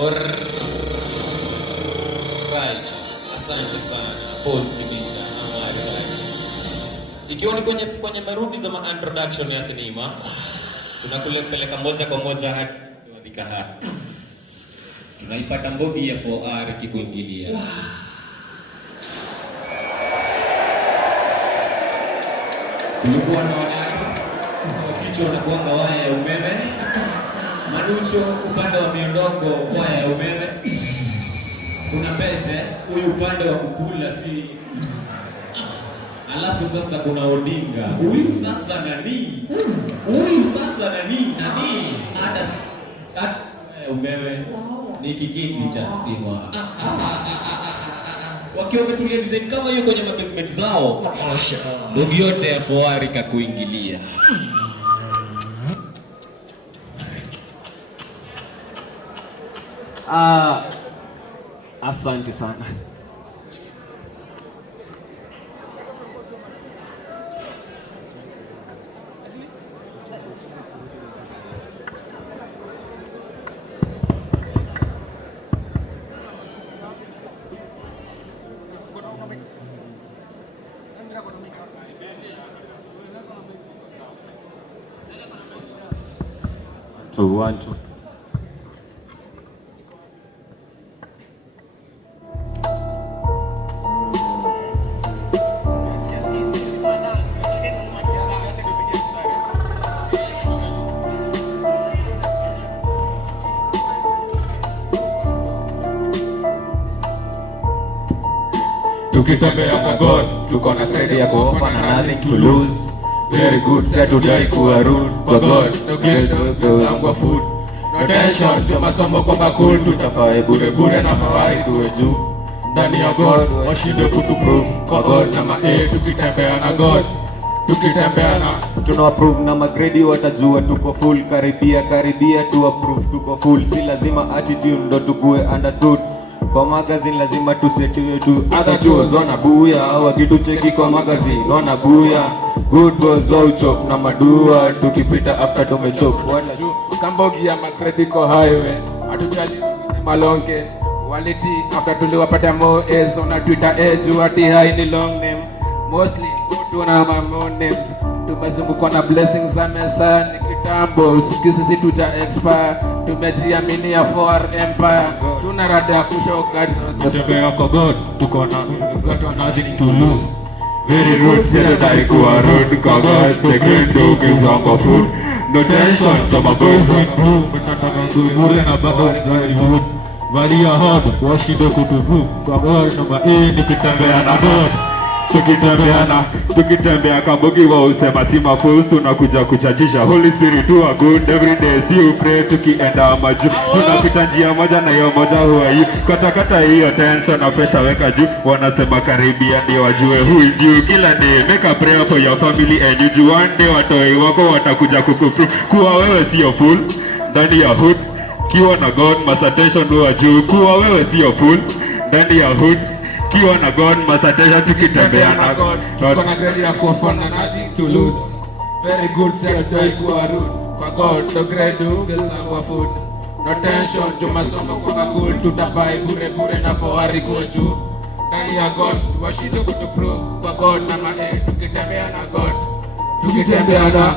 Alright. Asante sana. Pause kibisha. Ikiwa ni kwenye marudi za introduction ya sinema, tunakulepeleka moja kwa moja hadi wadhika hapa. Tunaipata mbogi ya 4R kikuingilia. Kulikuwa na wanawake kichwa na kuanga waya ya umeme. Maducho upande wa miondoko waya ya umeme. Kuna pete huyu upande wa kukula si. Alafu sasa kuna Odinga. Huyu sasa nani? Ada umeme ni kikindi cha stima. Wakiwa wametulia design kama hiyo kwenye basement zao. Ndugu yote ya 4R kakuingilia. Asante sana. Tuanze. Tukitembea kwa God, tuko na side ya kuofa na nothing to lose. Very good, say today kuwa rude. Kwa God, tukitembea food. No tension, tu masomo kwa makul. Tutafae bure na mawai tuwe juu. Ndani ya God, washinde kutuprove. Kwa God na mae, tukitembea na God. Tukitembea na tuna-approve na magredi watajua tuko full. Karibia tu-approve tuko full. Si lazima attitude ndo tukue understood. Kwa magazine lazima tusetiwe tu. Other shows wana buya, wakitu cheki kwa magazine wana buya. Good boys wauchop na madua. Tukipita after tumechop. Kambogi ya makrediko highway. Atujali malonge waliti after tuliwapata mo is on Twitter edge. Wati high ni long name. Mostly good na my names. Tumezungukwa na blessings za mesa ni kitambo. Sisi tuta expire. Tumejiamini ya 4R Empire. Tuna rada kushoka. Tutembea kwa God, tuko na nothing to lose. Very rude, zero die kuwa rude. Kwa God, tekendo kizongo food. No tension, toma boys in room. Mtataka kuimule na bado ni hood. Valia hard, washinde kutuvu. Kwa God, namba ni kitembea na God. Tukitembea Kambogi wa usema sima fusu na kuja kuchachisha. Holy Spirit do a good every day. See you pray tukienda maju. Tunapita njia moja na hiyo moja huwa hii. Kata hiyo tension na pressure weka juu. Wanasema karibia ndio wajue who is you. Kila day make a prayer for your family and you. One day watoi wako watakuja kukuprove kuwa wewe sio fool. Ndani ya hood kiwa na God must attention huwa juu. Kuwa wewe sio fool. Ndani ya hood kiwa na God masatesha tukitembea na God. Tuko na grade ya kuofa na nothing to lose. Very good, say today kuwa rude. Kwa God, to grade do gesangwa food. No tension, tumasomo kwa makul. Tutabai bure na 4R kuwa juu. Ndani ya God, washinde kutuprove. Kwa God na mae, tukitembea na God. Tukitembea na